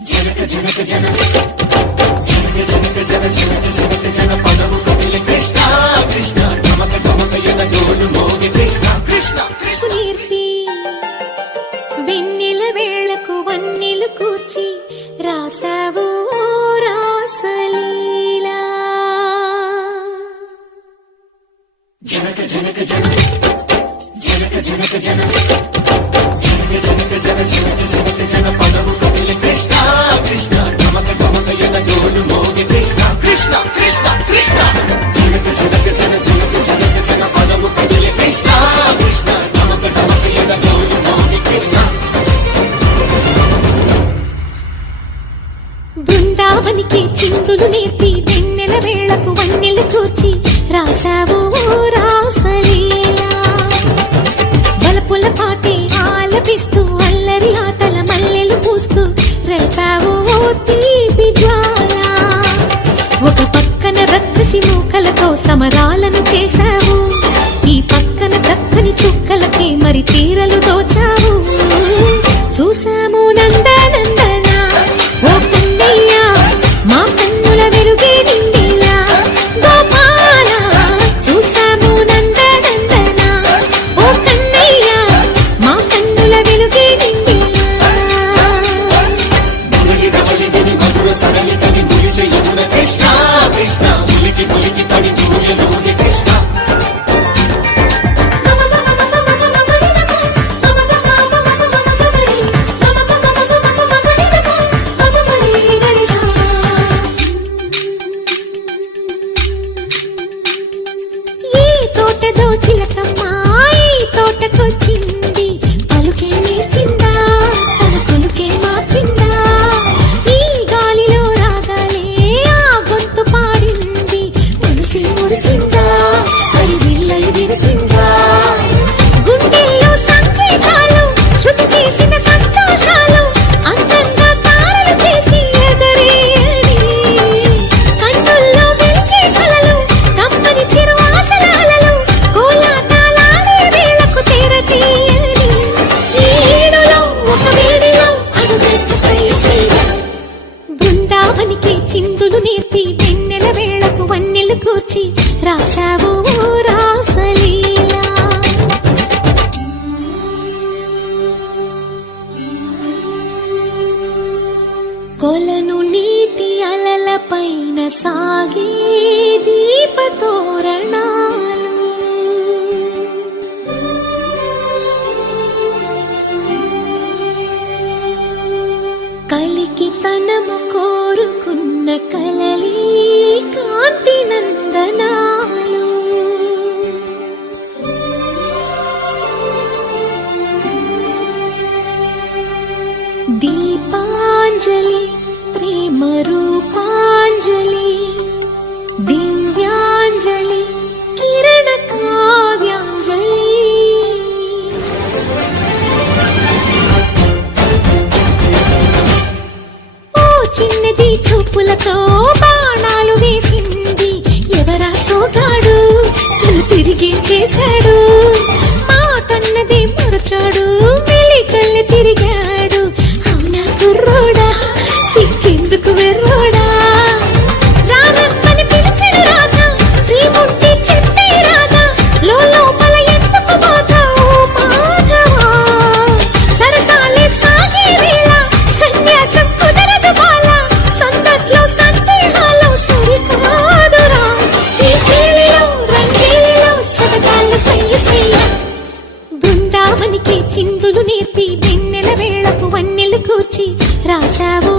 జనక జనక జన జనక జనక జన జనక జనక జన పదము కదిలి కృష్ణ కృష్ణ నమక నమక యద డోలు మోగి కృష్ణ కృష్ణ కృష్ణ నేర్పి వెన్నెల వేళకు వన్నెలు కూర్చి రాసావు రాసలీలా జనక జనక జన జనక జనక జన జనక జనక జన జనక జనక జన పదము కదిలి కృష్ణ కృష్ణ నమక నమక యద డోలు మోగి కృష్ణ కృష్ణ కృష్ణ కృష్ణ జనక జనక జన జనక జనక జన పదము కదిలి కృష్ణ కృష్ణ నమక నమక యద డోలు మోగి కృష్ణ బృందావనికి చిందులు నేర్పి వెన్నెల వేళకు వన్నెలు కూర్చి రాసావు రాసలీలా బలపుల పాటే ఆలపిస్తూ అల్లరి ఆటల మల్లెలు పూస్తూ రేపావు తీపి జ్వాల ఒక పక్కన రక్కసి మూకలతో సమరాలను చేశావు ఈ పక్కన చక్కని చుక్కలకి మరి తీరలు దోచావు చూసాము నందనందన ఓ కన్నయ్య మా కన్నుల వెలుగే నిండిలా గోపాల చూసాము నందనందన ఓ కన్నయ్య మా కన్నుల వెలుగే నిండిలా మురళి రవళిని మధుర సరళిని మురిసే యమున కృష్ణ కృష్ణ ములికి ములికి పడి జూయలోని కృష్ణ ఈ తోటదో చిలకమ్మ ఈ తోటకొచ్చింది పలుకే నేర్చిందా తన కొలుకే మార్చిందా ఈ గాలిలో రాగాలే ఆ గొంతు పాడింది మురిసి మురిసిందా అది విల్లై విరిసిందా గుండెల్లో సంకేతాలు శృతి చేసిన సంతోషాలు అందంగా తారలు చేసి ఎగరేయని కన్నుల్లో వెలిగే కలలు కమ్మని చిరు ఆశల అలలు కోలాటాలాడే వేళకు తెరతీయని ఈ ఏడులో ఒక వేడిలో అడుగేస్తే సయ్య సయ్య బృందావనికి చిందులు నేర్పి వెన్నెల వేళకు వన్నెలు కూర్చి రాసావు రాసలీలా కొలను నీటి అలల పైన సాగే దీపతోరణాలు కలికి తనము కోరుకున్న కలలి కాంతి నందనాలు దీపాంజలి ప్రేమ రూపాంజలి దివ్యాంజలి కిరణ కావ్యాంజలి ఓ చిన్నది చూపులతో బాణాలు వేసింది ఎవరా సోగాడు తను తిరిగి చేశాడు మాటన్నది మరచాడు మెలికల్లి తిరిగాడు అవునా కుర్రోడా సిక్కెందుకు వెర్రోడా రానమ్మని పిలిచిన రాధా రీముంటి చెప్పే రాధా లోపల ఎందుకు బాధ ఓ మాధవా సరసాలే సాగే వేళ సన్యాసం కుదరదు బాల సందట్లో సందేహాలు సరికాదురా ఈ కేళిలో రంగేలిలో సరదాల సయ్య సయ్య బృందావనికి చిందులు నేర్పి వెన్నెల వేళకు వన్నెలు కూర్చి రాసావు